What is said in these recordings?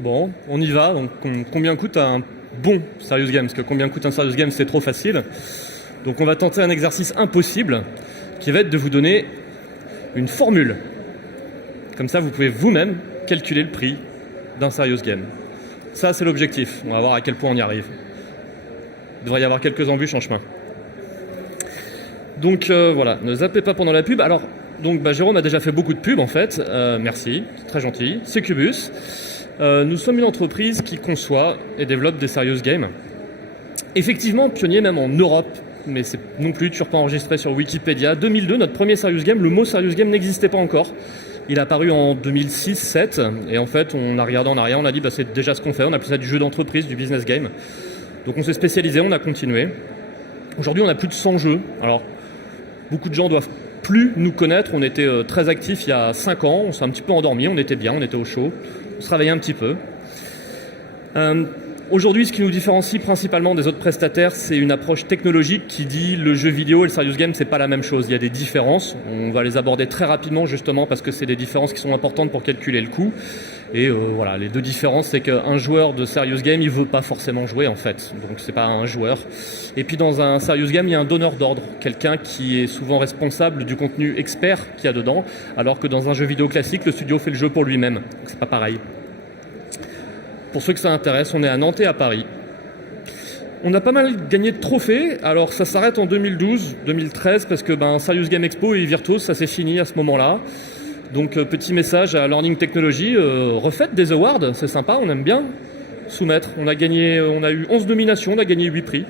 Bon, on y va. Donc, combien coûte un bon serious game? Parce que combien coûte un serious game, c'est trop facile. Donc, on va tenter un exercice impossible qui va être de vous donner une formule. Comme ça, vous pouvez vous-même calculer le prix d'un serious game. Ça, c'est l'objectif. On va voir à quel point on y arrive. Il devrait y avoir quelques embûches en chemin. Donc voilà, ne zappez pas pendant la pub. Alors, donc, Jérôme a déjà fait beaucoup de pubs en fait. Merci, c'est très gentil. C'est Cubus. Nous sommes une entreprise qui conçoit et développe des serious games. Effectivement, pionnier même en Europe, mais c'est non plus toujours pas enregistré sur Wikipédia. 2002, notre premier serious game, le mot serious game n'existait pas encore. Il est apparu en 2006-7 et en fait on a regardé en arrière, on a dit c'est déjà ce qu'on fait, on appelle ça du jeu d'entreprise, du business game. Donc on s'est spécialisé, on a continué. Aujourd'hui on a plus de 100 jeux. Alors beaucoup de gens doivent plus nous connaître, on était très actifs il y a 5 ans, on s'est un petit peu endormi, on était bien, on était au chaud, on se réveillait un petit peu. Aujourd'hui, ce qui nous différencie principalement des autres prestataires, c'est une approche technologique qui dit le jeu vidéo et le serious game, c'est pas la même chose. Il y a des différences. On va les aborder très rapidement justement parce que c'est des différences qui sont importantes pour calculer le coût. Et voilà, les deux différences, c'est qu'un joueur de serious game, il veut pas forcément jouer en fait. Donc c'est pas un joueur. Et puis dans un serious game, il y a un donneur d'ordre, quelqu'un qui est souvent responsable du contenu expert qu'il y a dedans, alors que dans un jeu vidéo classique, le studio fait le jeu pour lui-même. Donc c'est pas pareil. Pour ceux que ça intéresse, on est à Nantes et à Paris. On a pas mal gagné de trophées, alors ça s'arrête en 2012-2013 parce que Serious Game Expo et Virtuos, ça s'est fini à ce moment-là. Donc petit message à Learning Technology, refaites des awards, c'est sympa, on aime bien soumettre. On a eu 11 nominations, on a gagné 8 prix.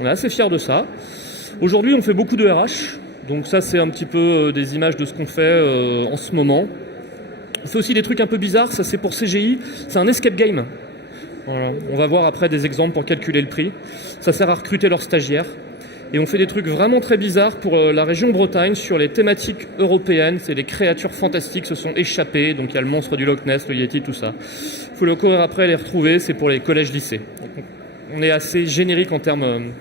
On est assez fiers de ça. Aujourd'hui, on fait beaucoup de RH, donc ça c'est un petit peu des images de ce qu'on fait en ce moment. On fait aussi des trucs un peu bizarres, ça c'est pour CGI, c'est un escape game. Voilà. On va voir après des exemples pour calculer le prix. Ça sert à recruter leurs stagiaires. Et on fait des trucs vraiment très bizarres pour la région Bretagne sur les thématiques européennes. C'est les créatures fantastiques se sont échappées. Donc il y a le monstre du Loch Ness, le Yeti, tout ça. Il faut le courir après, les retrouver. C'est pour les collèges-lycées. On est assez générique en termes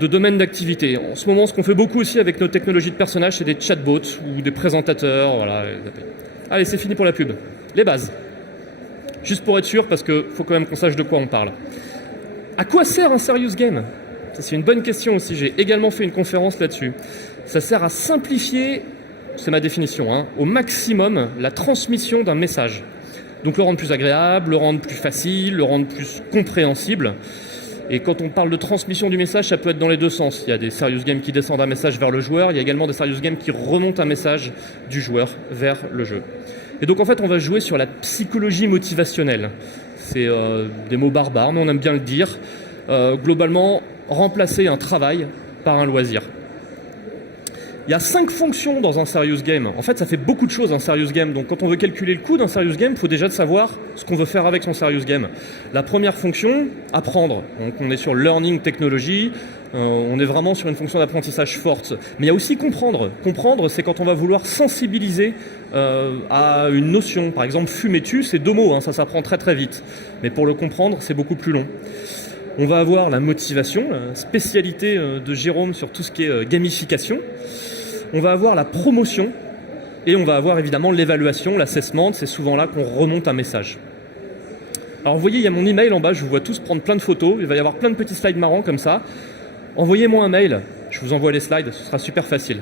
de domaine d'activité. En ce moment, ce qu'on fait beaucoup aussi avec nos technologies de personnages, c'est des chatbots ou des présentateurs. Voilà. Allez, c'est fini pour la pub. Les bases. Juste pour être sûr, parce qu'il faut quand même qu'on sache de quoi on parle. À quoi sert un serious game ? Ça, c'est une bonne question aussi. J'ai également fait une conférence là-dessus. Ça sert à simplifier, c'est ma définition, au maximum la transmission d'un message. Donc le rendre plus agréable, le rendre plus facile, le rendre plus compréhensible. Et quand on parle de transmission du message, ça peut être dans les deux sens. Il y a des serious games qui descendent un message vers le joueur. Il y a également des serious games qui remontent un message du joueur vers le jeu. Et donc en fait, on va jouer sur la psychologie motivationnelle. C'est des mots barbares, mais on aime bien le dire. Globalement, remplacer un travail par un loisir. Il y a 5 fonctions dans un serious game. En fait, ça fait beaucoup de choses un serious game. Donc quand on veut calculer le coût d'un serious game, il faut déjà savoir ce qu'on veut faire avec son serious game. La première fonction, apprendre. Donc on est sur learning technology. On est vraiment sur une fonction d'apprentissage forte. Mais il y a aussi comprendre. Comprendre, c'est quand on va vouloir sensibiliser à une notion. Par exemple, fumer-tu, c'est 2 mots. Ça s'apprend très très vite. Mais pour le comprendre, c'est beaucoup plus long. On va avoir la motivation, la spécialité de Jérôme sur tout ce qui est gamification. On va avoir la promotion et on va avoir évidemment l'évaluation, l'assessment. C'est souvent là qu'on remonte un message. Alors vous voyez, il y a mon email en bas, je vous vois tous prendre plein de photos. Il va y avoir plein de petits slides marrants comme ça. Envoyez-moi un mail, je vous envoie les slides, ce sera super facile.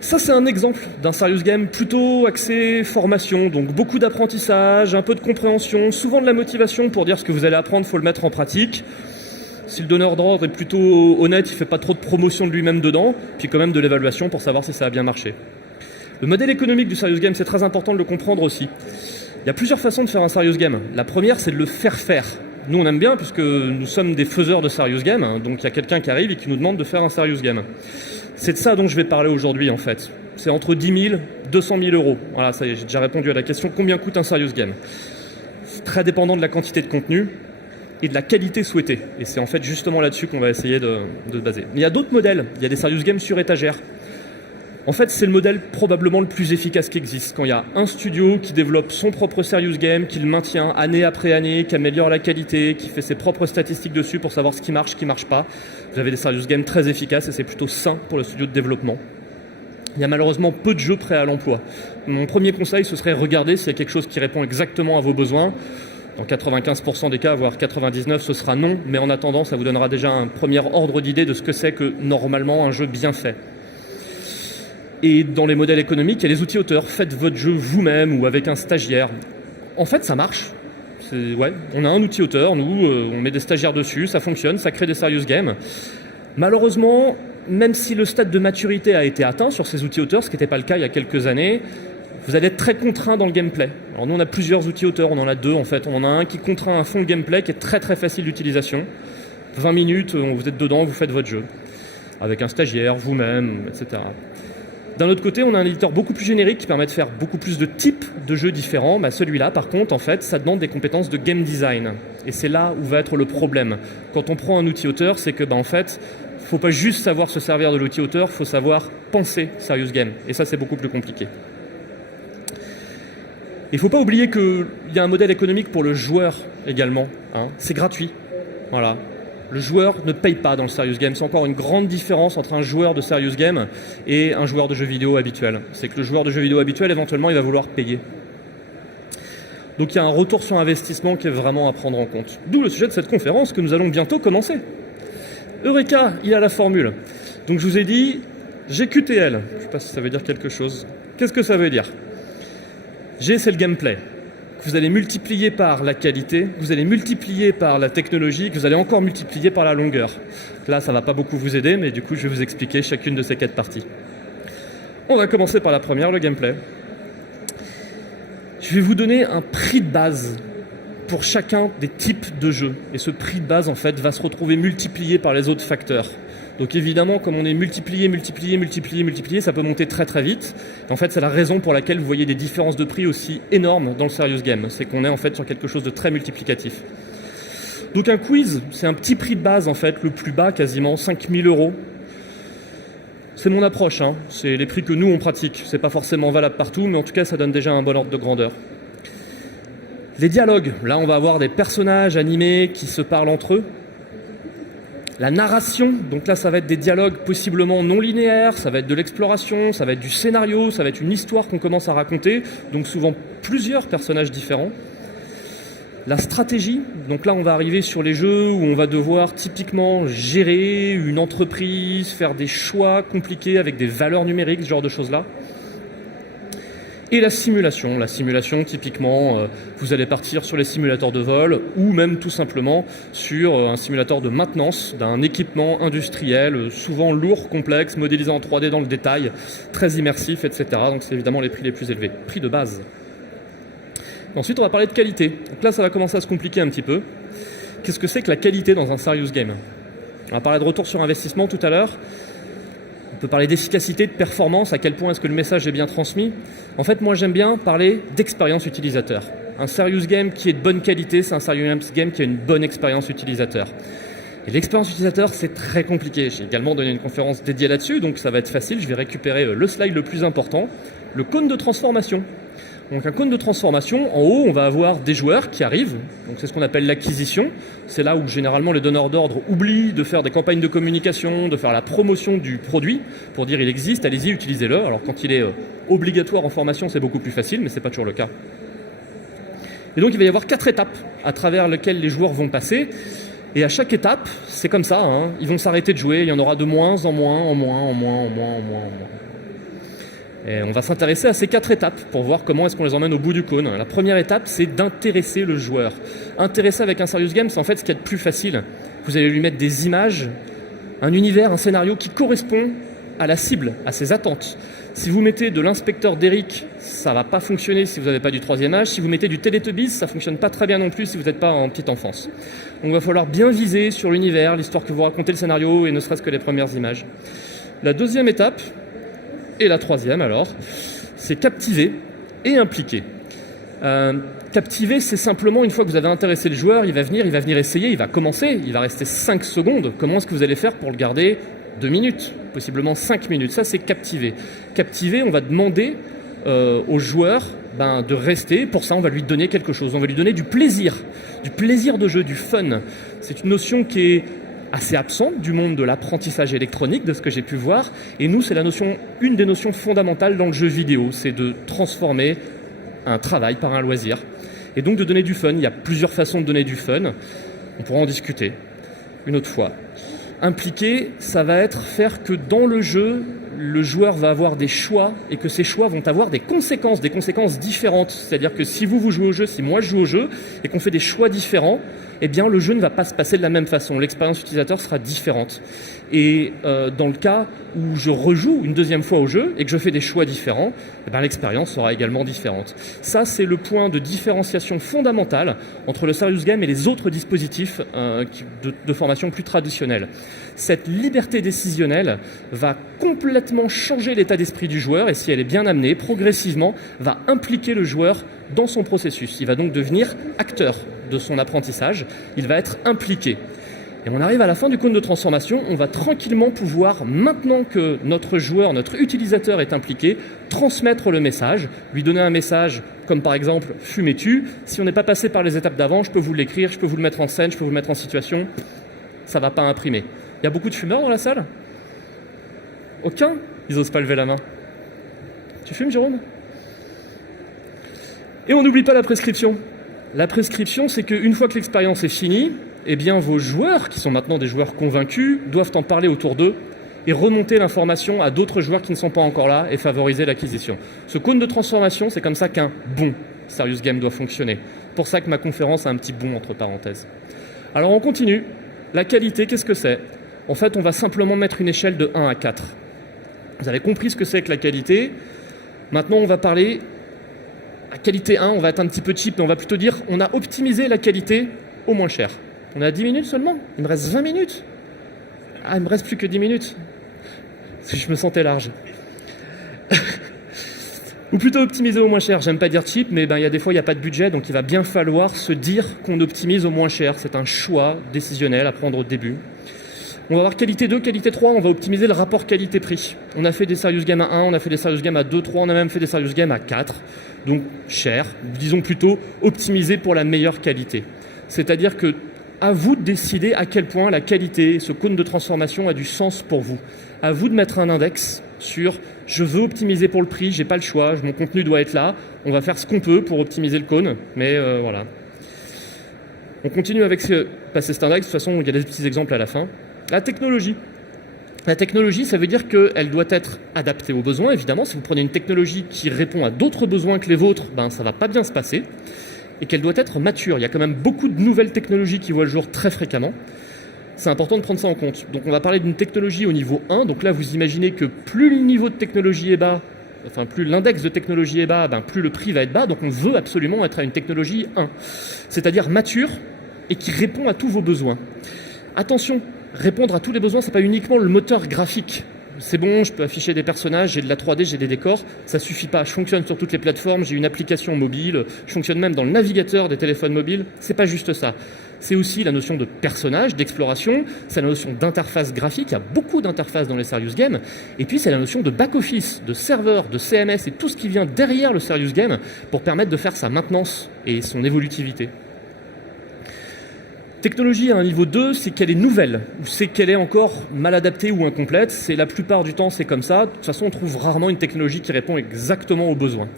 Ça, c'est un exemple d'un serious game plutôt axé formation, donc beaucoup d'apprentissage, un peu de compréhension, souvent de la motivation pour dire ce que vous allez apprendre, il faut le mettre en pratique. Si le donneur d'ordre est plutôt honnête, il ne fait pas trop de promotion de lui-même dedans, puis quand même de l'évaluation pour savoir si ça a bien marché. Le modèle économique du serious game, c'est très important de le comprendre aussi. Il y a plusieurs façons de faire un serious game. La première, c'est de le faire faire. Nous, on aime bien puisque nous sommes des faiseurs de serious game, donc il y a quelqu'un qui arrive et qui nous demande de faire un serious game. C'est de ça dont je vais parler aujourd'hui en fait. C'est entre 10 000 et 200 000 euros. Voilà, ça y est, j'ai déjà répondu à la question. Combien coûte un serious game ? C'est très dépendant de la quantité de contenu et de la qualité souhaitée. Et c'est en fait justement là-dessus qu'on va essayer de baser. Mais il y a d'autres modèles. Il y a des serious games sur étagère. En fait, c'est le modèle probablement le plus efficace qui existe. Quand il y a un studio qui développe son propre serious game, qui le maintient année après année, qui améliore la qualité, qui fait ses propres statistiques dessus pour savoir ce qui marche pas. Vous avez des serious games très efficaces et c'est plutôt sain pour le studio de développement. il y a malheureusement peu de jeux prêts à l'emploi. Mon premier conseil, ce serait regarder s'il y a quelque chose qui répond exactement à vos besoins. Dans 95% des cas, voire 99%, ce sera non, mais en attendant, ça vous donnera déjà un premier ordre d'idée de ce que c'est que normalement un jeu bien fait. Et dans les modèles économiques, il y a les outils auteurs. Faites votre jeu vous-même ou avec un stagiaire. En fait, ça marche. Ouais, on a un outil auteur, nous, on met des stagiaires dessus, ça fonctionne, ça crée des serious games. Malheureusement, même si le stade de maturité a été atteint sur ces outils auteurs, ce qui n'était pas le cas il y a quelques années, vous allez être très contraint dans le gameplay. Alors nous, on a plusieurs outils auteurs, on en a deux en fait. On en a un qui contraint à fond le gameplay, qui est très très facile d'utilisation. 20 minutes, vous êtes dedans, vous faites votre jeu. Avec un stagiaire, vous-même, etc. D'un autre côté, on a un éditeur beaucoup plus générique qui permet de faire beaucoup plus de types de jeux différents. Celui-là, par contre, en fait, ça demande des compétences de game design. Et c'est là où va être le problème. Quand on prend un outil auteur, c'est que, en fait, il ne faut pas juste savoir se servir de l'outil auteur, il faut savoir penser serious game. Et ça, c'est beaucoup plus compliqué. Il ne faut pas oublier qu'il y a un modèle économique pour le joueur également. C'est gratuit. Voilà. Le joueur ne paye pas dans le serious game. C'est encore une grande différence entre un joueur de serious game et un joueur de jeux vidéo habituel. C'est que le joueur de jeux vidéo habituel, éventuellement, il va vouloir payer. Donc il y a un retour sur investissement qui est vraiment à prendre en compte. D'où le sujet de cette conférence que nous allons bientôt commencer. Eureka, il y a la formule. Donc je vous ai dit GQTL. Je ne sais pas si ça veut dire quelque chose. Qu'est-ce que ça veut dire ? G, c'est le gameplay. Que vous allez multiplier par la qualité, que vous allez multiplier par la technologie, que vous allez encore multiplier par la longueur. Là, ça ne va pas beaucoup vous aider, mais du coup, je vais vous expliquer chacune de ces 4 parties. On va commencer par la première, le gameplay. Je vais vous donner un prix de base pour chacun des types de jeux. Et ce prix de base, en fait, va se retrouver multiplié par les autres facteurs. Donc évidemment, comme on est multiplié, ça peut monter très très vite. En fait, c'est la raison pour laquelle vous voyez des différences de prix aussi énormes dans le serious game. C'est qu'on est en fait sur quelque chose de très multiplicatif. Donc un quiz, c'est un petit prix de base en fait, le plus bas quasiment, 5 000 €. C'est mon approche, c'est les prix que nous on pratique. C'est pas forcément valable partout, mais en tout cas ça donne déjà un bon ordre de grandeur. Les dialogues, là on va avoir des personnages animés qui se parlent entre eux. La narration, donc là ça va être des dialogues possiblement non linéaires, ça va être de l'exploration, ça va être du scénario, ça va être une histoire qu'on commence à raconter, donc souvent plusieurs personnages différents. La stratégie, donc là on va arriver sur les jeux où on va devoir typiquement gérer une entreprise, faire des choix compliqués avec des valeurs numériques, ce genre de choses-là. Et la simulation typiquement, vous allez partir sur les simulateurs de vol ou même tout simplement sur un simulateur de maintenance d'un équipement industriel, souvent lourd, complexe, modélisé en 3D dans le détail, très immersif, etc. Donc c'est évidemment les prix les plus élevés, prix de base. Ensuite, on va parler de qualité. Donc là, ça va commencer à se compliquer un petit peu. Qu'est-ce que c'est que la qualité dans un serious game ? On va parler de retour sur investissement tout à l'heure. On peut parler d'efficacité, de performance, à quel point est-ce que le message est bien transmis. En fait, moi, j'aime bien parler d'expérience utilisateur. Un serious game qui est de bonne qualité, c'est un serious game qui a une bonne expérience utilisateur. Et l'expérience utilisateur, c'est très compliqué. J'ai également donné une conférence dédiée là-dessus, donc ça va être facile. Je vais récupérer le slide le plus important, le cône de transformation. Donc un cône de transformation, en haut, on va avoir des joueurs qui arrivent. Donc c'est ce qu'on appelle l'acquisition. C'est là où généralement les donneurs d'ordre oublient de faire des campagnes de communication, de faire la promotion du produit pour dire il existe, allez-y, utilisez-le. Alors quand il est obligatoire en formation, c'est beaucoup plus facile, mais c'est pas toujours le cas. Et donc il va y avoir 4 étapes à travers lesquelles les joueurs vont passer. Et à chaque étape, c'est comme ça, ils vont s'arrêter de jouer. Il y en aura de moins en moins. Et on va s'intéresser à ces 4 étapes pour voir comment est-ce qu'on les emmène au bout du cône. La première étape, c'est d'intéresser le joueur. Intéresser avec un serious game, c'est en fait ce qu'il y a de plus facile. Vous allez lui mettre des images, un univers, un scénario qui correspond à la cible, à ses attentes. Si vous mettez de l'inspecteur d'Eric, ça ne va pas fonctionner si vous n'avez pas du 3e âge. Si vous mettez du Teletubbies, ça ne fonctionne pas très bien non plus si vous n'êtes pas en petite enfance. Donc il va falloir bien viser sur l'univers, l'histoire que vous racontez, le scénario et ne serait-ce que les premières images. La deuxième étape, et la troisième alors, c'est captiver et impliquer. Captiver, c'est simplement une fois que vous avez intéressé le joueur, il va venir essayer, il va commencer, il va rester 5 secondes. Comment est-ce que vous allez faire pour le garder 2 minutes, possiblement 5 minutes? Ça, c'est captiver. Captiver, on va demander au joueur de rester. Pour ça, on va lui donner quelque chose. On va lui donner du plaisir de jeu, du fun. C'est une notion qui est assez absente du monde de l'apprentissage électronique, de ce que j'ai pu voir. Et nous, c'est une des notions fondamentales dans le jeu vidéo, c'est de transformer un travail par un loisir. Et donc de donner du fun. Il y a plusieurs façons de donner du fun. On pourra en discuter une autre fois. Impliquer, ça va être faire que dans le jeu, le joueur va avoir des choix et que ces choix vont avoir des conséquences différentes. C'est-à-dire que si vous jouez au jeu, si moi je joue au jeu et qu'on fait des choix différents, eh bien le jeu ne va pas se passer de la même façon. L'expérience utilisateur sera différente. Et dans le cas où je rejoue une deuxième fois au jeu et que je fais des choix différents, eh bien, l'expérience sera également différente. Ça, c'est le point de différenciation fondamentale entre le serious game et les autres dispositifs de formation plus traditionnels. Cette liberté décisionnelle va complètement changer l'état d'esprit du joueur et si elle est bien amenée, progressivement, va impliquer le joueur dans son processus. Il va donc devenir acteur de son apprentissage, il va être impliqué. Et on arrive à la fin du cône de transformation, on va tranquillement pouvoir, maintenant que notre joueur, notre utilisateur est impliqué, transmettre le message, lui donner un message comme par exemple « fumez-tu ». Si on n'est pas passé par les étapes d'avant, je peux vous l'écrire, je peux vous le mettre en scène, je peux vous le mettre en situation, ça ne va pas imprimer. Il y a beaucoup de fumeurs dans la salle ? Aucun ? Ils n'osent pas lever la main. Tu fumes, Jérôme ? Et on n'oublie pas la prescription. La prescription, c'est qu'une fois que l'expérience est finie, eh bien vos joueurs, qui sont maintenant des joueurs convaincus, doivent en parler autour d'eux et remonter l'information à d'autres joueurs qui ne sont pas encore là et favoriser l'acquisition. Ce cône de transformation, c'est comme ça qu'un bon serious game doit fonctionner. Pour ça que ma conférence a un petit bon entre parenthèses. Alors on continue. La qualité, qu'est-ce que c'est ? En fait, on va simplement mettre une échelle de 1 à 4. Vous avez compris ce que c'est que la qualité. Maintenant, on va parler... À qualité 1, on va être un petit peu cheap, mais on va plutôt dire on a optimisé la qualité au moins cher. On a 10 minutes seulement. Il me reste 20 minutes. Ah, il me reste plus que 10 minutes. Parce que je me sentais large. Ou plutôt optimiser au moins cher. J'aime pas dire cheap, mais il y a des fois, il n'y a pas de budget, donc il va bien falloir se dire qu'on optimise au moins cher. C'est un choix décisionnel à prendre au début. On va avoir qualité 2, qualité 3, on va optimiser le rapport qualité-prix. On a fait des serious games à 1, on a fait des serious games à 2, 3, on a même fait des serious games à 4. Donc cher, disons plutôt optimisé pour la meilleure qualité. C'est-à-dire que à vous de décider à quel point la qualité, ce cône de transformation a du sens pour vous. À vous de mettre un index sur « je veux optimiser pour le prix, j'ai pas le choix, mon contenu doit être là, on va faire ce qu'on peut pour optimiser le cône, mais voilà ». On continue avec passer cet index, de toute façon il y a des petits exemples à la fin. La technologie. La technologie, ça veut dire qu'elle doit être adaptée aux besoins, évidemment. Si vous prenez une technologie qui répond à d'autres besoins que les vôtres, ça ne va pas bien se passer. Et qu'elle doit être mature. Il y a quand même beaucoup de nouvelles technologies qui voient le jour très fréquemment. C'est important de prendre ça en compte. Donc on va parler d'une technologie au niveau 1. Donc là, vous imaginez que plus le niveau de technologie est bas, enfin plus l'index de technologie est bas, plus le prix va être bas. Donc on veut absolument être à une technologie 1. C'est-à-dire mature et qui répond à tous vos besoins. Attention, répondre à tous les besoins, c'est pas uniquement le moteur graphique. C'est bon, je peux afficher des personnages, j'ai de la 3D, j'ai des décors, ça suffit pas. Je fonctionne sur toutes les plateformes, j'ai une application mobile, je fonctionne même dans le navigateur des téléphones mobiles. C'est pas juste ça. C'est aussi la notion de personnage, d'exploration, c'est la notion d'interface graphique, il y a beaucoup d'interfaces dans les serious games, et puis c'est la notion de back-office, de serveur, de CMS et tout ce qui vient derrière le serious game pour permettre de faire sa maintenance et son évolutivité. Technologie à un niveau 2, c'est qu'elle est nouvelle, ou c'est qu'elle est encore mal adaptée ou incomplète. C'est la plupart du temps, c'est comme ça. De toute façon, on trouve rarement une technologie qui répond exactement aux besoins.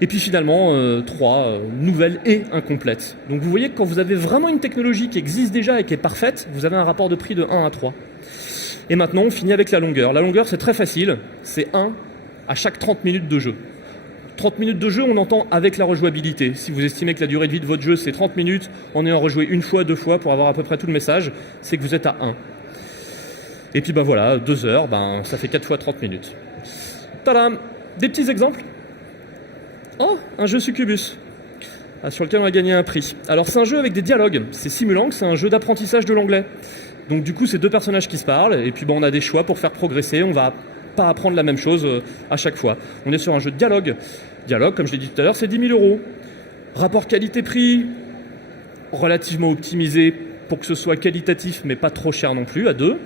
Et puis finalement, 3, nouvelle et incomplète. Donc vous voyez que quand vous avez vraiment une technologie qui existe déjà et qui est parfaite, vous avez un rapport de prix de 1 à 3. Et maintenant, on finit avec la longueur. La longueur, c'est très facile. C'est 1 à chaque 30 minutes de jeu. 30 minutes de jeu, on entend avec la rejouabilité. Si vous estimez que la durée de vie de votre jeu, c'est 30 minutes, en ayant rejoué une fois, 2 fois, pour avoir à peu près tout le message, c'est que vous êtes à 1. Et puis voilà, 2 heures, ça fait 4 fois 30 minutes. Tadam! Des petits exemples. Oh, un jeu Succubus, sur lequel on a gagné un prix. Alors c'est un jeu avec des dialogues, c'est Simulang, c'est un jeu d'apprentissage de l'anglais. Donc du coup, c'est 2 personnages qui se parlent, et puis on a des choix pour faire progresser, on va pas apprendre la même chose à chaque fois. On est sur un jeu de dialogue. Dialogue, comme je l'ai dit tout à l'heure, c'est 10 000 €. Rapport qualité-prix, relativement optimisé pour que ce soit qualitatif, mais pas trop cher non plus, à 2.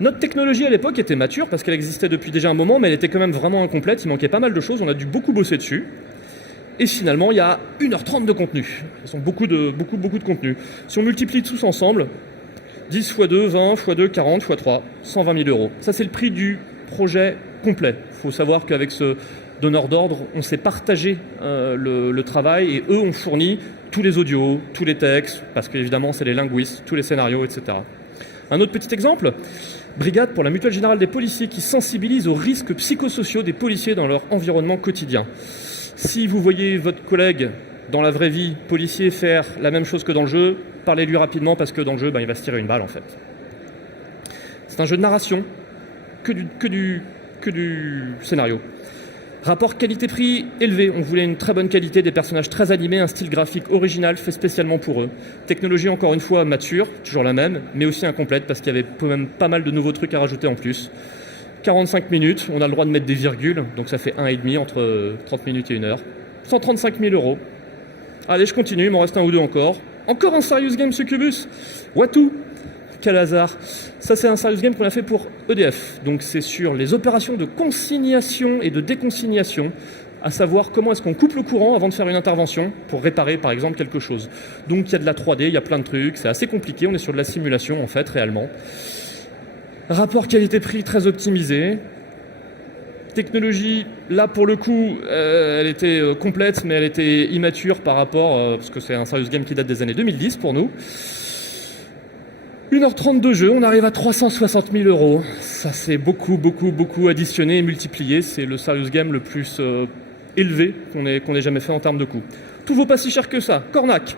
Notre technologie à l'époque était mature, parce qu'elle existait depuis déjà un moment, mais elle était quand même vraiment incomplète, il manquait pas mal de choses, on a dû beaucoup bosser dessus. Et finalement, il y a 1h30 de contenu. Ce sont beaucoup de contenu. Si on multiplie tous ensemble, 10 x 2, 20 x 2, 40 x 3, 120 000 euros. Ça, c'est le prix du projet complet. Il faut savoir qu'avec ce donneur d'ordre, on s'est partagé le travail et eux ont fourni tous les audios, tous les textes, parce qu'évidemment, c'est les linguistes, tous les scénarios, etc. Un autre petit exemple, Brigade pour la Mutuelle Générale des Policiers qui sensibilise aux risques psychosociaux des policiers dans leur environnement quotidien. Si vous voyez votre collègue dans la vraie vie, policier, faire la même chose que dans le jeu, parlez-lui rapidement parce que dans le jeu, il va se tirer une balle en fait. C'est un jeu de narration, que du scénario. Rapport qualité-prix élevé, on voulait une très bonne qualité, des personnages très animés, un style graphique original fait spécialement pour eux. Technologie encore une fois mature, toujours la même, mais aussi incomplète parce qu'il y avait même pas mal de nouveaux trucs à rajouter en plus. 45 minutes, on a le droit de mettre des virgules, donc ça fait 1,5 entre 30 minutes et 1 heure. 135 000 euros. Allez, je continue, il m'en reste un ou deux encore. Encore un Serious Game Succubus. Watu. Quel hasard. Ça, c'est un Serious Game qu'on a fait pour EDF. Donc, c'est sur les opérations de consignation et de déconsignation, à savoir comment est-ce qu'on coupe le courant avant de faire une intervention pour réparer, par exemple, quelque chose. Donc, il y a de la 3D, il y a plein de trucs. C'est assez compliqué. On est sur de la simulation, en fait, réellement. Rapport qualité-prix très optimisé. Technologie, là, pour le coup, elle était complète, mais elle était immature par rapport, parce que c'est un Serious Game qui date des années 2010 pour nous. 1h30 de jeu, on arrive à 360 000 euros. Ça, c'est beaucoup additionné et multiplié. C'est le Serious Game le plus élevé qu'on ait jamais fait en termes de coût. Tout vaut pas si cher que ça. Cornac.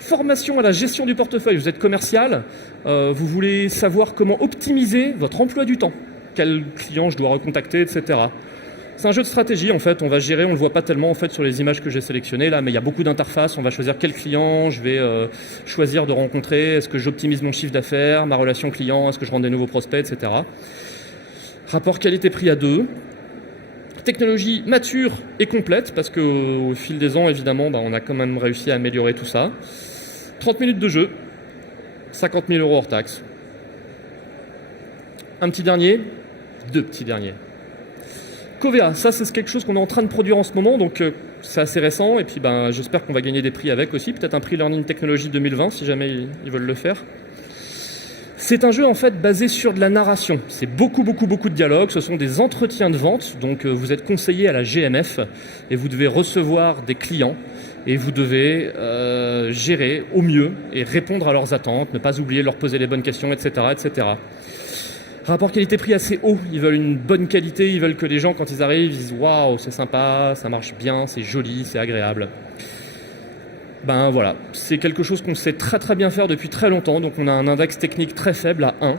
Formation à la gestion du portefeuille. Vous êtes commercial, vous voulez savoir comment optimiser votre emploi du temps. Quel client je dois recontacter, etc. C'est un jeu de stratégie, en fait. On va gérer, on ne le voit pas tellement en fait, sur les images que j'ai sélectionnées, là, mais il y a beaucoup d'interfaces. On va choisir quel client je vais choisir de rencontrer. Est-ce que j'optimise mon chiffre d'affaires, ma relation client, est-ce que je rends des nouveaux prospects, etc. Rapport qualité-prix à 2. Technologie mature et complète, parce qu'au fil des ans, évidemment, on a quand même réussi à améliorer tout ça. 30 minutes de jeu, 50 000 euros hors taxe. Un petit dernier, deux petits derniers. Covea, ça c'est quelque chose qu'on est en train de produire en ce moment, donc c'est assez récent, et puis j'espère qu'on va gagner des prix avec aussi, peut-être un prix Learning Technology 2020 si jamais ils veulent le faire. C'est un jeu en fait basé sur de la narration, c'est beaucoup de dialogues, ce sont des entretiens de vente, donc vous êtes conseillé à la GMF et vous devez recevoir des clients et vous devez gérer au mieux et répondre à leurs attentes, ne pas oublier de leur poser les bonnes questions, etc. etc. Rapport qualité-prix assez haut, ils veulent une bonne qualité, ils veulent que les gens quand ils arrivent, ils disent « Waouh, c'est sympa, ça marche bien, c'est joli, c'est agréable ». Voilà, c'est quelque chose qu'on sait très bien faire depuis très longtemps, donc on a un index technique très faible à 1.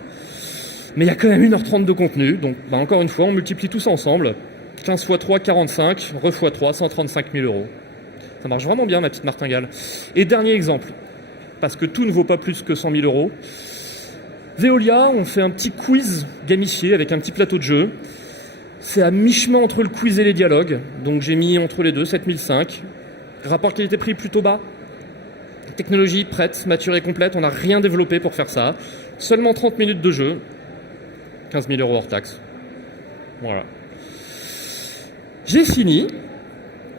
Mais il y a quand même 1h30 de contenu, donc encore une fois, on multiplie tout ça ensemble. 15 x 3, 45, x 3, 135 000 euros. Ça marche vraiment bien, ma petite martingale. Et dernier exemple, parce que tout ne vaut pas plus que 100 000 euros. Veolia, on fait un petit quiz gamifié avec un petit plateau de jeu. C'est à mi-chemin entre le quiz et les dialogues. Donc j'ai mis entre les deux, 7005. Rapport qualité-prix plutôt bas. Technologie prête, mature et complète. On n'a rien développé pour faire ça. Seulement 30 minutes de jeu. 15 000 euros hors taxe. Voilà. J'ai fini.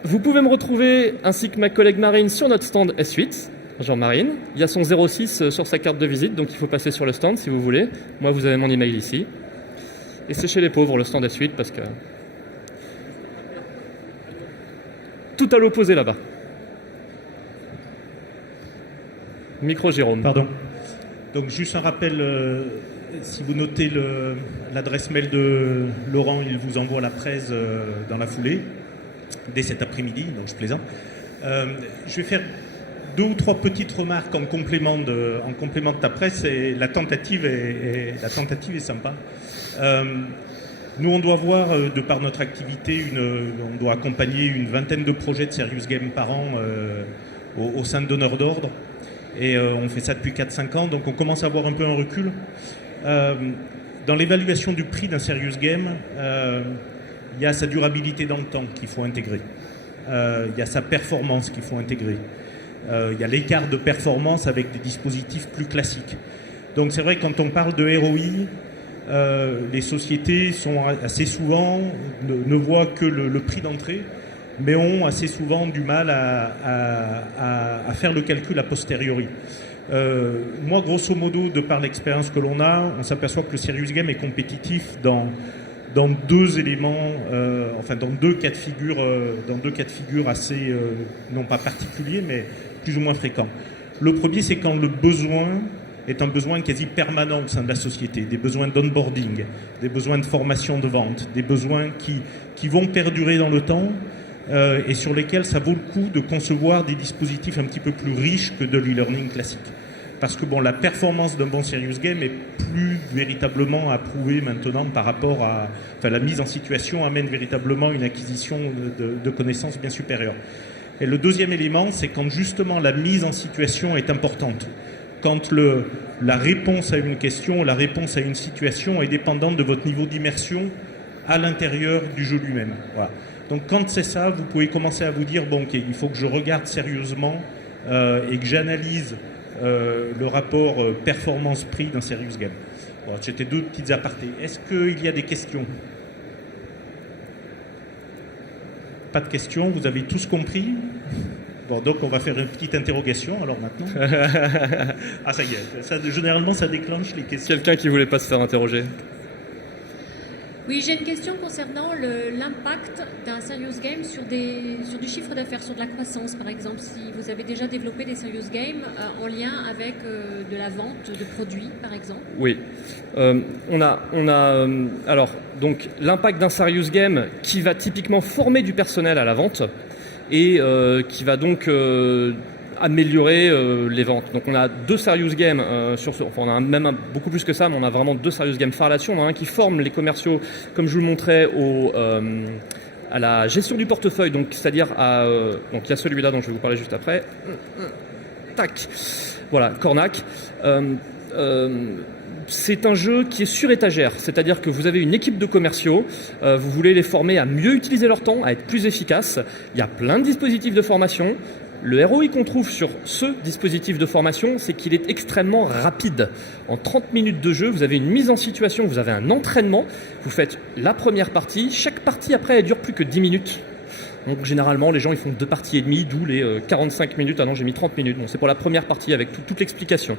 Vous pouvez me retrouver, ainsi que ma collègue Marine, sur notre stand S8. Jean-Marine. Il y a son 06 sur sa carte de visite, donc il faut passer sur le stand si vous voulez. Moi, vous avez mon email ici. Et c'est chez les pauvres, le stand S8, parce que... Tout à l'opposé là-bas. Micro Jérôme. Pardon. Donc juste un rappel, si vous notez l'adresse mail de Laurent, il vous envoie la presse dans la foulée, dès cet après-midi, donc je plaisante. Je vais faire 2 ou 3 petites remarques en complément de ta presse, et la tentative est sympa. Nous, on doit voir, de par notre activité, on doit accompagner une vingtaine de projets de Serious Game par an au sein de donneurs d'ordre. Et on fait ça depuis 4-5 ans, donc on commence à avoir un peu un recul. Dans l'évaluation du prix d'un Serious Game, il y a sa durabilité dans le temps qu'il faut intégrer. Il y a sa performance qu'il faut intégrer. Il y a l'écart de performance avec des dispositifs plus classiques. Donc c'est vrai que quand on parle de ROI, les sociétés sont assez souvent, ne voient que le prix d'entrée, mais ont assez souvent du mal à faire le calcul a posteriori. Moi, grosso modo, de par l'expérience que l'on a, on s'aperçoit que le serious game est compétitif dans deux éléments, dans deux cas de figure assez, non pas particuliers, mais plus ou moins fréquents. Le premier, c'est quand le besoin est un besoin quasi permanent au sein de la société, des besoins d'onboarding, des besoins de formation de vente, des besoins qui vont perdurer dans le temps et sur lesquels ça vaut le coup de concevoir des dispositifs un petit peu plus riches que de l'e-learning classique. Parce que la performance d'un bon serious game est plus véritablement à prouver maintenant par rapport à... la mise en situation amène véritablement une acquisition de connaissances bien supérieures. Et le deuxième élément, c'est quand justement la mise en situation est importante. Quand la réponse à une question, la réponse à une situation est dépendante de votre niveau d'immersion à l'intérieur du jeu lui-même. Voilà. Donc quand c'est ça, vous pouvez commencer à vous dire, ok, il faut que je regarde sérieusement et que j'analyse le rapport performance-prix d'un serious game. Bon, c'était deux petites apartés. Est-ce qu'il y a des questions? Pas de questions, vous avez tous compris? Bon, donc on va faire une petite interrogation alors maintenant. Ah, ça y est, généralement ça déclenche les questions. Quelqu'un qui voulait pas se faire interroger? Oui, j'ai une question concernant l'impact d'un serious game sur du chiffre d'affaires, sur de la croissance par exemple. Si vous avez déjà développé des serious games en lien avec de la vente de produits par exemple. Oui, alors donc l'impact d'un serious game qui va typiquement former du personnel à la vente et qui va donc améliorer les ventes. Donc on a 2 serious games on a même beaucoup plus que ça, mais on a vraiment 2 serious games phares là-dessus. On a un qui forme les commerciaux, comme je vous le montrais, à la gestion du portefeuille, donc c'est-à-dire donc il y a celui-là dont je vais vous parler juste après. Tac, voilà, Cornac. C'est un jeu qui est sur étagère, c'est-à-dire que vous avez une équipe de commerciaux, vous voulez les former à mieux utiliser leur temps, à être plus efficaces. Il y a plein de dispositifs de formation. Le ROI qu'on trouve sur ce dispositif de formation, c'est qu'il est extrêmement rapide. En 30 minutes de jeu, vous avez une mise en situation, vous avez un entraînement, vous faites la première partie, chaque partie après elle dure plus que 10 minutes. Donc généralement les gens ils font 2 parties et demie, d'où les 45 minutes, ah non j'ai mis 30 minutes, bon, c'est pour la première partie avec toute l'explication.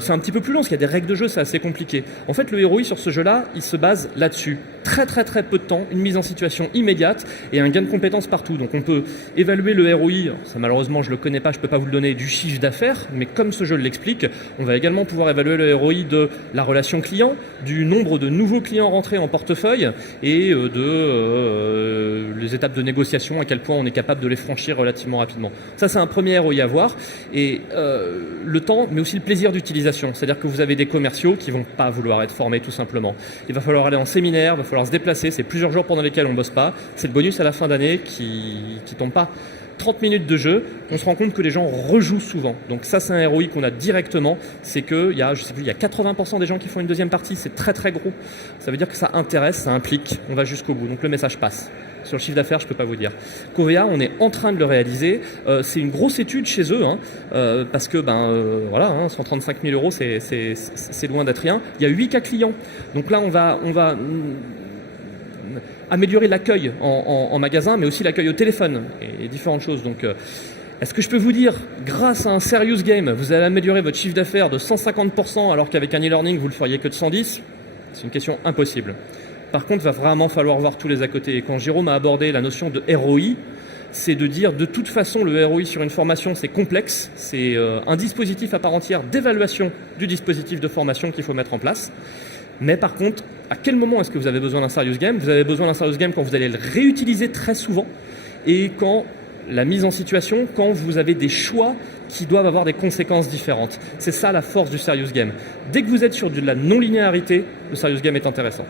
C'est un petit peu plus long parce qu'il y a des règles de jeu, c'est assez compliqué. En fait, le ROI sur ce jeu-là, il se base là-dessus. Très très très peu de temps, une mise en situation immédiate et un gain de compétences partout. Donc on peut évaluer le ROI, ça malheureusement je le connais pas, je peux pas vous le donner, du chiffre d'affaires, mais comme ce jeu l'explique, on va également pouvoir évaluer le ROI de la relation client, du nombre de nouveaux clients rentrés en portefeuille et les étapes de négociation, à quel point on est capable de les franchir relativement rapidement. Ça c'est un premier ROI à voir et le temps, mais aussi le plaisir d'utilisation. C'est-à-dire que vous avez des commerciaux qui vont pas vouloir être formés tout simplement. Il va falloir aller en séminaire, il va falloir se déplacer, c'est plusieurs jours pendant lesquels on bosse pas, c'est le bonus à la fin d'année qui tombe pas. 30 minutes de jeu, on se rend compte que les gens rejouent souvent. Donc ça c'est un ROI qu'on a directement, c'est qu'il y a, je sais plus, il y a 80% des gens qui font une deuxième partie, c'est très très gros. Ça veut dire que ça intéresse, ça implique, on va jusqu'au bout. Donc le message passe. Sur le chiffre d'affaires, je ne peux pas vous dire. Covea, on est en train de le réaliser. C'est une grosse étude chez eux, parce que 135 000 euros, c'est loin d'être rien. Il y a 8 cas clients. Donc là, on va améliorer l'accueil en magasin, mais aussi l'accueil au téléphone et différentes choses. Donc, est-ce que je peux vous dire, grâce à un serious game, vous allez améliorer votre chiffre d'affaires de 150%, alors qu'avec un e-learning, vous le feriez que de 110 ? C'est une question impossible. Par contre, il va vraiment falloir voir tous les à côté. Et quand Jérôme a abordé la notion de ROI, c'est de dire de toute façon le ROI sur une formation c'est complexe, c'est un dispositif à part entière d'évaluation du dispositif de formation qu'il faut mettre en place. Mais par contre, à quel moment est-ce que vous avez besoin d'un serious game ? Vous avez besoin d'un serious game quand vous allez le réutiliser très souvent et quand la mise en situation, quand vous avez des choix qui doivent avoir des conséquences différentes. C'est ça la force du serious game. Dès que vous êtes sur de la non-linéarité, le serious game est intéressant.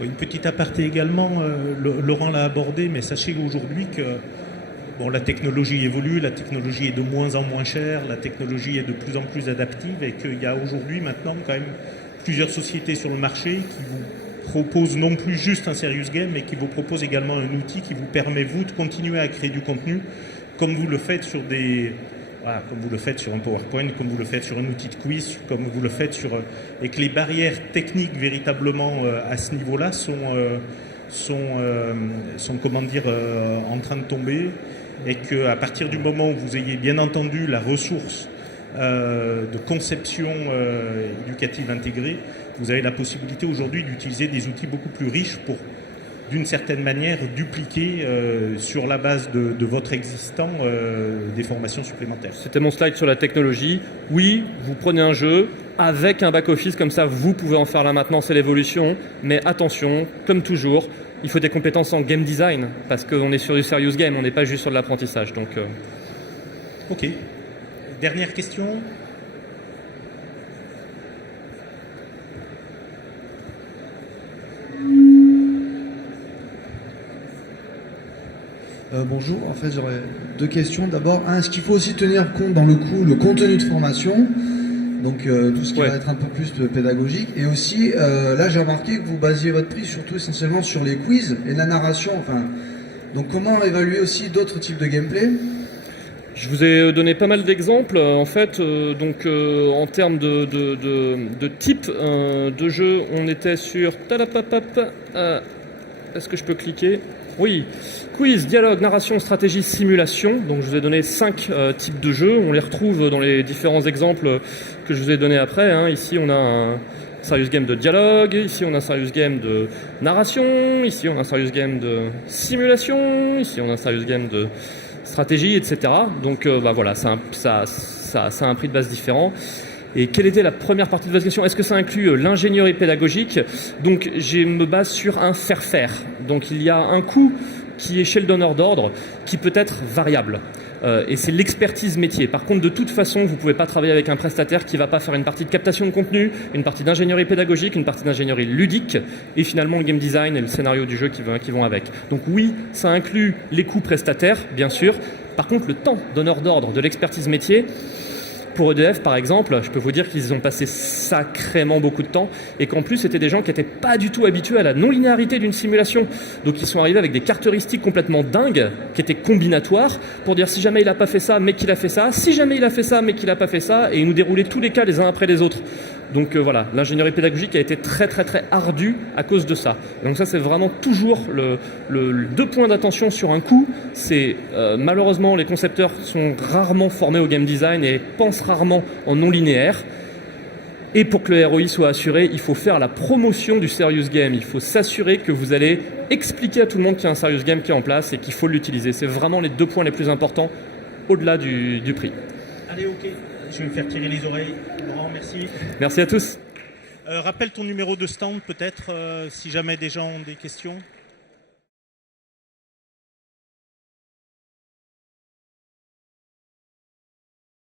Une petite aparté également, Laurent l'a abordé, mais sachez aujourd'hui que la technologie évolue, la technologie est de moins en moins chère, la technologie est de plus en plus adaptive et qu'il y a aujourd'hui maintenant quand même plusieurs sociétés sur le marché qui vous proposent non plus juste un serious game, mais qui vous proposent également un outil qui vous permet, vous, de continuer à créer du contenu comme vous le faites sur comme vous le faites sur un PowerPoint, comme vous le faites sur un outil de quiz, comme vous le faites et que les barrières techniques véritablement à ce niveau-là sont en train de tomber et qu'à partir du moment où vous ayez bien entendu la ressource de conception éducative intégrée, vous avez la possibilité aujourd'hui d'utiliser des outils beaucoup plus riches pour, d'une certaine manière, dupliquer sur la base de votre existant des formations supplémentaires. C'était mon slide sur la technologie. Oui, vous prenez un jeu avec un back-office, comme ça vous pouvez en faire la maintenance et l'évolution, mais attention, comme toujours, il faut des compétences en game design, parce qu'on est sur du serious game, on n'est pas juste sur de l'apprentissage. Donc, Ok. Dernière question. Bonjour, en fait j'aurais deux questions. D'abord, est-ce qu'il faut aussi tenir compte dans le contenu de formation, donc tout ce qui va être un peu plus pédagogique, et aussi là j'ai remarqué que vous basiez votre prix surtout essentiellement sur les quiz et la narration, donc comment évaluer aussi d'autres types de gameplay? je vous ai donné pas mal d'exemples. En fait, en termes de type de jeu, on était sur... Est-ce que je peux cliquer? Oui, quiz, dialogue, narration, stratégie, simulation. Donc je vous ai donné 5 types de jeux. On les retrouve dans les différents exemples que je vous ai donnés après. Ici, on a un serious game de dialogue. Ici, on a un serious game de narration. Ici, on a un serious game de simulation. Ici, on a un serious game de stratégie, etc. Donc voilà, ça a un prix de base différent. Et quelle était la première partie de votre question? Est-ce que ça inclut l'ingénierie pédagogique? Donc, je me base sur un faire-faire. Donc, il y a un coût qui est chez le donneur d'ordre, qui peut être variable. Et c'est l'expertise métier. Par contre, de toute façon, vous ne pouvez pas travailler avec un prestataire qui ne va pas faire une partie de captation de contenu, une partie d'ingénierie pédagogique, une partie d'ingénierie ludique, et finalement le game design et le scénario du jeu qui vont avec. Donc oui, ça inclut les coûts prestataires, bien sûr. Par contre, le temps donneur d'ordre de l'expertise métier, pour EDF, par exemple, je peux vous dire qu'ils ont passé sacrément beaucoup de temps et qu'en plus, c'était des gens qui n'étaient pas du tout habitués à la non-linéarité d'une simulation. Donc, ils sont arrivés avec des caractéristiques complètement dingues qui étaient combinatoires pour dire si jamais il n'a pas fait ça, mais qu'il a fait ça, si jamais il a fait ça, mais qu'il n'a pas fait ça, et ils nous déroulaient tous les cas les uns après les autres. Donc voilà, l'ingénierie pédagogique a été très très très ardue à cause de ça. Donc ça, c'est vraiment toujours le 2 points d'attention sur un coup. C'est malheureusement, les concepteurs sont rarement formés au game design et pensent rarement en non linéaire. Et pour que le ROI soit assuré, il faut faire la promotion du serious game. Il faut s'assurer que vous allez expliquer à tout le monde qu'il y a un serious game qui est en place et qu'il faut l'utiliser. C'est vraiment les 2 points les plus importants au-delà du prix. Allez, ok. Je vais me faire tirer les oreilles. Laurent, merci. Merci à tous. Rappelle ton numéro de stand peut-être, si jamais des gens ont des questions.